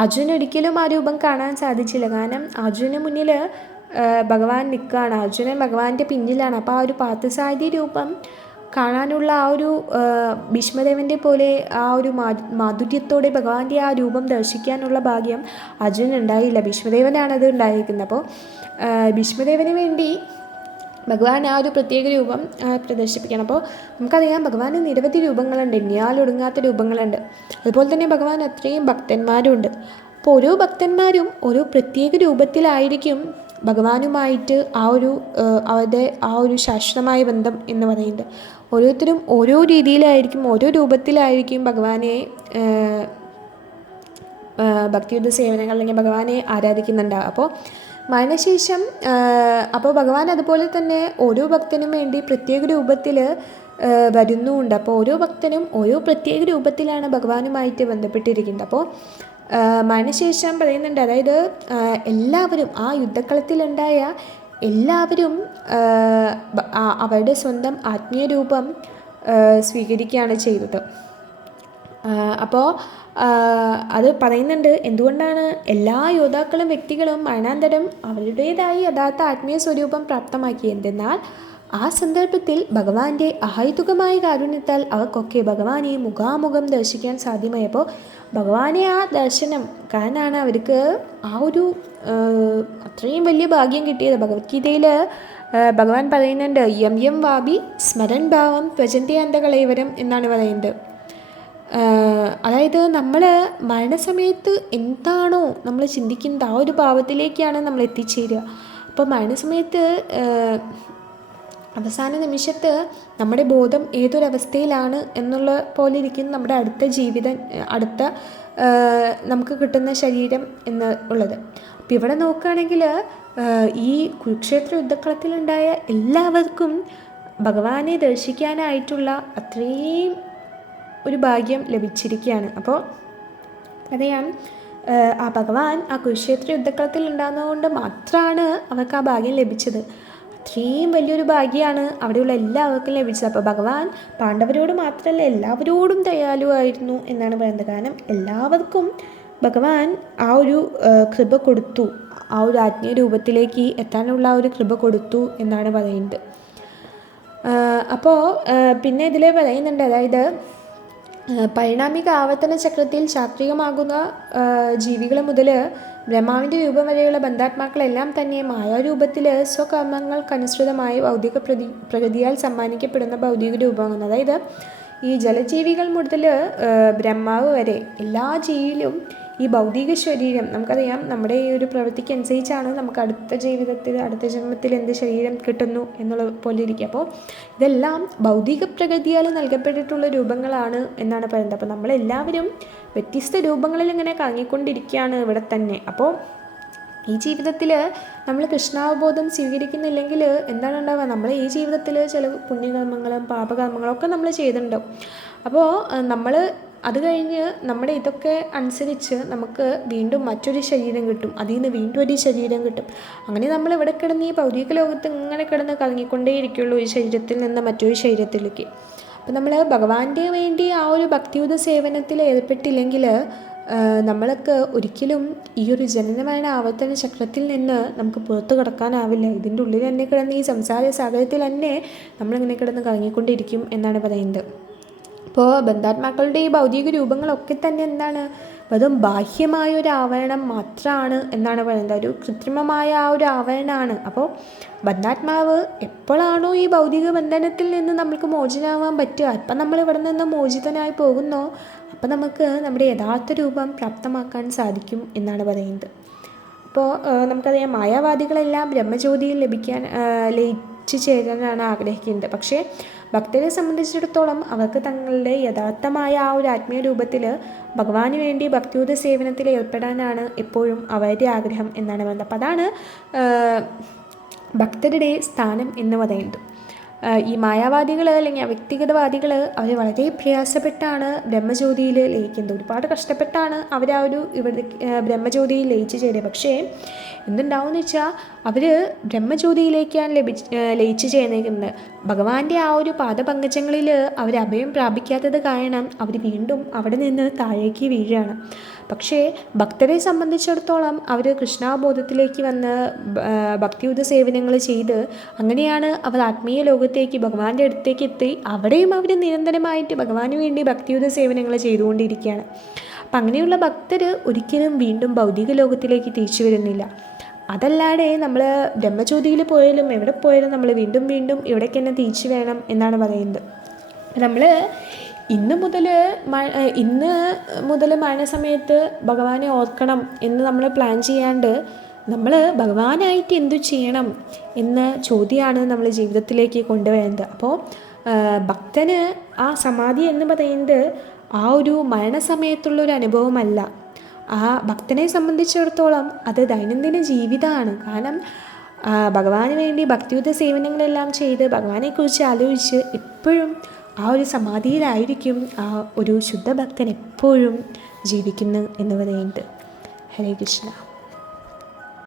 അർജുനൻ ഒരിക്കലും ആ രൂപം കാണാൻ സാധിച്ചില്ല. കാരണം അർജുനന് മുന്നിൽ ഭഗവാൻ നിൽക്കുകയാണ്, അർജുനൻ ഭഗവാന്റെ പിന്നിലാണ്. അപ്പോൾ ആ ഒരു പാർത്ഥസാരഥി രൂപം കാണാനുള്ള ആ ഒരു ഭീഷ്മദേവൻ്റെ പോലെ ആ ഒരു മാധുര്യത്തോടെ ഭഗവാന്റെ ആ രൂപം ദർശിക്കാനുള്ള ഭാഗ്യം അർജുനൻ ഉണ്ടായില്ല, ഭീഷ്മദേവനാണത് ഉണ്ടായിരിക്കുന്നത്. അപ്പോൾ ഭീഷ്മദേവന് വേണ്ടി ഭഗവാൻ ആ ഒരു പ്രത്യേക രൂപം പ്രദർശിപ്പിക്കണം. അപ്പോൾ നമുക്കറിയാം ഭഗവാന് നിരവധി രൂപങ്ങളുണ്ട്, എണ്ണിയാലൊടുങ്ങാത്ത രൂപങ്ങളുണ്ട്. അതുപോലെ തന്നെ ഭഗവാൻ അത്രയും ഭക്തന്മാരുണ്ട്. അപ്പോൾ ഓരോ ഭക്തന്മാരും ഓരോ പ്രത്യേക രൂപത്തിലായിരിക്കും ഭഗവാനുമായിട്ട് അവരുടെ ആ ഒരു ശാശ്വതമായ ബന്ധം എന്ന് പറയുന്നത്. ഓരോരുത്തരും ഓരോ രീതിയിലായിരിക്കും, ഓരോ രൂപത്തിലായിരിക്കും ഭഗവാനെ ഭക്തിയുദ്ധ സേവനങ്ങൾ അല്ലെങ്കിൽ ഭഗവാനെ ആരാധിക്കുന്നുണ്ടാകും. അപ്പോൾ മരണശേഷം അപ്പോൾ ഭഗവാൻ അതുപോലെ തന്നെ ഓരോ ഭക്തനും വേണ്ടി പ്രത്യേക രൂപത്തിൽ വരുന്നുമുണ്ട്. അപ്പോൾ ഓരോ ഭക്തനും ഓരോ പ്രത്യേക രൂപത്തിലാണ് ഭഗവാനുമായിട്ട് ബന്ധപ്പെട്ടിരിക്കുന്നത്. അപ്പോൾ മരണശേഷം പറയുന്നുണ്ട്, അതായത് എല്ലാവരും ആ യുദ്ധക്കളത്തിലുണ്ടായ എല്ലാവരും അവരുടെ സ്വന്തം ആത്മീയ രൂപം സ്വീകരിക്കുകയാണ് ചെയ്തത്. അപ്പോൾ അത് പറയുന്നുണ്ട്, എന്തുകൊണ്ടാണ് എല്ലാ യോദ്ധാക്കളും വ്യക്തികളും മരണാന്തരം അവരുടേതായി യഥാർത്ഥ ആത്മീയ സ്വരൂപം പ്രാപ്തമാക്കി. എന്തെന്നാൽ ആ സന്ദർഭത്തിൽ ഭഗവാന്റെ അഹൈതുകമായ കാരുണ്യത്താൽ അവർക്കൊക്കെ ഭഗവാനെ മുഖാമുഖം ദർശിക്കാൻ സാധ്യമായപ്പോൾ ഭഗവാനെ ആ ദർശനം കാരണമാണ് അവർക്ക് ആ ഒരു അത്രയും വലിയ ഭാഗ്യം കിട്ടിയത്. ഭഗവത്ഗീതയിൽ ഭഗവാൻ പറയുന്നുണ്ട്, യം യം വാപി സ്മരൺ ഭാവം ത്വജന്തി അന്തകളേവരം എന്നാണ് പറയുന്നത്. അതായത് നമ്മൾ മരണസമയത്ത് എന്താണോ നമ്മൾ ചിന്തിക്കുന്നത് ആ ഒരു ഭാവത്തിലേക്കാണ് നമ്മൾ എത്തിച്ചേരുക. അപ്പോൾ മരണസമയത്ത് അവസാന നിമിഷത്ത് നമ്മുടെ ബോധം ഏതൊരവസ്ഥയിലാണ് എന്നുള്ള പോലെ ഇരിക്കും നമ്മുടെ അടുത്ത ജീവിതം, അടുത്ത നമുക്ക് കിട്ടുന്ന ശരീരം എന്ന് ഉള്ളത്. അപ്പോൾ ഇവിടെ നോക്കുകയാണെങ്കിൽ ഈ കുരുക്ഷേത്ര യുദ്ധക്കളത്തിലുണ്ടായ എല്ലാവർക്കും ഭഗവാനെ ദർശിക്കാനായിട്ടുള്ള അത്രയും ഒരു ഭാഗ്യം ലഭിച്ചിരിക്കുകയാണ്. അപ്പോൾ അറിയാം, ആ ഭഗവാൻ ആ കുരുക്ഷേത്ര യുദ്ധക്കളത്തിൽ ഉണ്ടാകുന്നതുകൊണ്ട് മാത്രമാണ് അവർക്ക് ആ ഭാഗ്യം ലഭിച്ചത്. അത്രയും വലിയൊരു ഭാഗ്യമാണ് അവിടെയുള്ള എല്ലാവർക്കും ലഭിച്ചത്. അപ്പോൾ ഭഗവാൻ പാണ്ഡവരോട് മാത്രമല്ല എല്ലാവരോടും ദയാലുവായിരുന്നു എന്നാണ് പറയുന്നത്. കാരണം എല്ലാവർക്കും ഭഗവാൻ ആ ഒരു കൃപ കൊടുത്തു, ആ ഒരു ആത്മീയ രൂപത്തിലേക്ക് എത്താനുള്ള ആ ഒരു കൃപ കൊടുത്തു എന്നാണ് പറയുന്നത്. അപ്പോൾ പിന്നെ ഇതിൽ പറയുന്നുണ്ട്, അതായത് പരിണാമിക ആവർത്തന ചക്രത്തിൽ ചാക്രികമാകുന്ന ജീവികൾ മുതൽ ബ്രഹ്മാവിൻ്റെ രൂപം വരെയുള്ള ബന്ധാത്മാക്കളെല്ലാം തന്നെ മായാരൂപത്തിൽ സ്വകർമ്മങ്ങൾക്കനുസൃതമായി ഭൗതിക പ്രകൃതിയാൽ സമ്മാനിക്കപ്പെടുന്ന ഭൗതിക രൂപമാണ്. അതായത് ഈ ജലജീവികൾ മുതൽ ബ്രഹ്മാവ് വരെ എല്ലാ ജീവിയിലും ഈ ഭൗതിക ശരീരം, നമുക്കറിയാം നമ്മുടെ ഈ ഒരു പ്രവൃത്തിക്ക് അനുസരിച്ചാണ് നമുക്ക് അടുത്ത ജീവിതത്തിൽ അടുത്ത ജന്മത്തിൽ എന്ത് ശരീരം കിട്ടുന്നു എന്നുള്ള പോലെ ഇരിക്കുക. അപ്പോൾ ഇതെല്ലാം ഭൗതിക പ്രകൃതിയാൽ നൽകപ്പെട്ടിട്ടുള്ള രൂപങ്ങളാണ് എന്നാണ് പറയുന്നത്. അപ്പോൾ നമ്മളെല്ലാവരും വ്യത്യസ്ത രൂപങ്ങളിൽ ഇങ്ങനെ കറങ്ങിക്കൊണ്ടിരിക്കുകയാണ് ഇവിടെ തന്നെ. അപ്പോൾ ഈ ജീവിതത്തിൽ നമ്മൾ കൃഷ്ണാവബോധം സ്വീകരിക്കുന്നില്ലെങ്കിൽ എന്താണ് ഉണ്ടാവുക, നമ്മൾ ഈ ജീവിതത്തിൽ ചില പുണ്യകർമ്മങ്ങളും പാപകർമ്മങ്ങളും ഒക്കെ നമ്മൾ ചെയ്തിട്ടുണ്ടാവും. അപ്പോൾ നമ്മൾ അത് കഴിഞ്ഞ് നമ്മുടെ ഇതൊക്കെ അനുസരിച്ച് നമുക്ക് വീണ്ടും മറ്റൊരു ശരീരം കിട്ടും, അതിൽ നിന്ന് വീണ്ടും ഒരു ശരീരം കിട്ടും. അങ്ങനെ നമ്മൾ ഇവിടെ കിടന്ന് ഈ ഭൗതിക ലോകത്ത് ഇങ്ങനെ കിടന്ന് കറങ്ങിക്കൊണ്ടേയിരിക്കുള്ളൂ, ഈ ശരീരത്തിൽ നിന്ന് മറ്റൊരു ശരീരത്തിലേക്ക്. അപ്പം നമ്മൾ ഭഗവാന്റെ വേണ്ടി ആ ഒരു ഭക്തിയുത സേവനത്തിൽ ഏർപ്പെട്ടില്ലെങ്കിൽ നമ്മൾക്ക് ഒരിക്കലും ഈ ഒരു ജനനമരണ ആവർത്തന ചക്രത്തിൽ നിന്ന് നമുക്ക് പുറത്തു കടക്കാനാവില്ല. ഇതിൻ്റെ ഉള്ളിൽ തന്നെ കിടന്ന് ഈ സംസാര സാഗരത്തിൽ തന്നെ നമ്മളിങ്ങനെ കിടന്ന് കറങ്ങിക്കൊണ്ടിരിക്കും എന്നാണ് പറയുന്നത്. അപ്പോൾ ബന്ധാത്മാക്കളുടെ ഈ ഭൗതിക രൂപങ്ങളൊക്കെ തന്നെ എന്താണ്, വെറും ബാഹ്യമായ ഒരു ആവരണം മാത്രമാണ് എന്നാണ് പറയുന്നത്. ഒരു കൃത്രിമമായ ആ ഒരു ആവരണമാണ്. അപ്പോൾ ബന്ധാത്മാവ് എപ്പോഴാണോ ഈ ഭൗതിക ബന്ധനത്തിൽ നിന്ന് നമുക്ക് മോചനമാവാൻ പറ്റുക, അപ്പം നമ്മൾ ഇവിടെ നിന്ന് മോചിതനായി പോകുന്നോ അപ്പം നമുക്ക് നമ്മുടെ യഥാർത്ഥ രൂപം പ്രാപ്തമാക്കാൻ സാധിക്കും എന്നാണ് പറയുന്നത്. അപ്പോൾ നമുക്കറിയാം, മായാവാദികളെല്ലാം ബ്രഹ്മജ്യോതിയിൽ ലയിച്ചു ചേരാനാണ് ആഗ്രഹിക്കുന്നത്. പക്ഷേ ഭക്തരെ സംബന്ധിച്ചിടത്തോളം അവർക്ക് തങ്ങളുടെ യഥാർത്ഥമായ ആ ഒരു ആത്മീയ രൂപത്തിൽ ഭഗവാന് വേണ്ടി ഭക്തിയുത സേവനത്തിൽ ഏർപ്പെടാനാണ് എപ്പോഴും അവരുടെ ആഗ്രഹം എന്നാണ് പറയുന്നത്. അപ്പോൾ അതാണ് ഭക്തരുടെ സ്ഥാനം എന്ന് പറയുന്നത്. ഈ മായാവാദികൾ അല്ലെങ്കിൽ വ്യക്തിഗതവാദികൾ അവർ വളരെ പ്രയാസപ്പെട്ടാണ് ബ്രഹ്മജ്യോതിയിൽ ലയിക്കുന്നത്. ഒരുപാട് കഷ്ടപ്പെട്ടാണ് അവർ ആ ഒരു ഇവിടെ ബ്രഹ്മജ്യോതിയിൽ ലയിച്ചു ചേരുക. പക്ഷേ എന്തുണ്ടാവുമെന്ന് വെച്ചാൽ അവർ ബ്രഹ്മജ്യോതിയിലേക്കാണ് ലയിച്ചു ചേർന്നിരിക്കുന്നത്. ഭഗവാന്റെ ആ ഒരു പാദപങ്കജങ്ങളിൽ അവർ അഭയം പ്രാപിക്കാത്തത് കാരണം അവർ വീണ്ടും അവിടെ നിന്ന് താഴേക്ക് വീഴുകയാണ്. പക്ഷേ ഭക്തരെ സംബന്ധിച്ചിടത്തോളം അവർ കൃഷ്ണാബോധത്തിലേക്ക് വന്ന് ഭക്തിയുത സേവനങ്ങൾ ചെയ്ത് അങ്ങനെയാണ് അവർ ആത്മീയ ലോകത്തേക്ക് ഭഗവാന്റെ അടുത്തേക്ക് എത്തി അവിടെയും അവർ നിരന്തരമായിട്ട് ഭഗവാന് വേണ്ടി ഭക്തിയുത സേവനങ്ങൾ ചെയ്തുകൊണ്ടിരിക്കുകയാണ്. അപ്പം അങ്ങനെയുള്ള ഭക്തർ ഒരിക്കലും വീണ്ടും ഭൗതിക ലോകത്തിലേക്ക് തിരിച്ചു വരുന്നില്ല. അതല്ലാതെ നമ്മൾ ബ്രഹ്മജ്യോതിയിൽ പോയാലും എവിടെ പോയാലും നമ്മൾ വീണ്ടും വീണ്ടും ഇവിടേക്ക് തന്നെ തിരിച്ചു വേണം എന്നാണ് പറയുന്നത്. നമ്മൾ ഇന്ന് മുതൽ മരണസമയത്ത് ഭഗവാനെ ഓർക്കണം എന്ന് നമ്മൾ പ്ലാൻ ചെയ്യാണ്ട് നമ്മൾ ഭഗവാനായിട്ട് എന്തു ചെയ്യണം എന്ന ചോദ്യമാണ് നമ്മൾ ജീവിതത്തിലേക്ക് കൊണ്ടുവരുന്നത്. അപ്പോൾ ഭക്തന് ആ സമാധി എന്ന് പറയുന്നത് ആ ഒരു മരണസമയത്തുള്ളൊരു അനുഭവമല്ല. ആ ഭക്തനെ സംബന്ധിച്ചിടത്തോളം അത് ദൈനംദിന ജീവിതമാണ്. കാരണം ഭഗവാന് വേണ്ടി ഭക്തിയുത സേവനങ്ങളെല്ലാം ചെയ്ത് ഭഗവാനെക്കുറിച്ച് ആലോചിച്ച് എപ്പോഴും ആ ഒരു സമാധിയിലായിരിക്കും ആ ഒരു ശുദ്ധഭക്തൻ എപ്പോഴും ജീവിക്കുന്നു എന്ന് പറയുന്നത്. ഹരേ കൃഷ്ണ.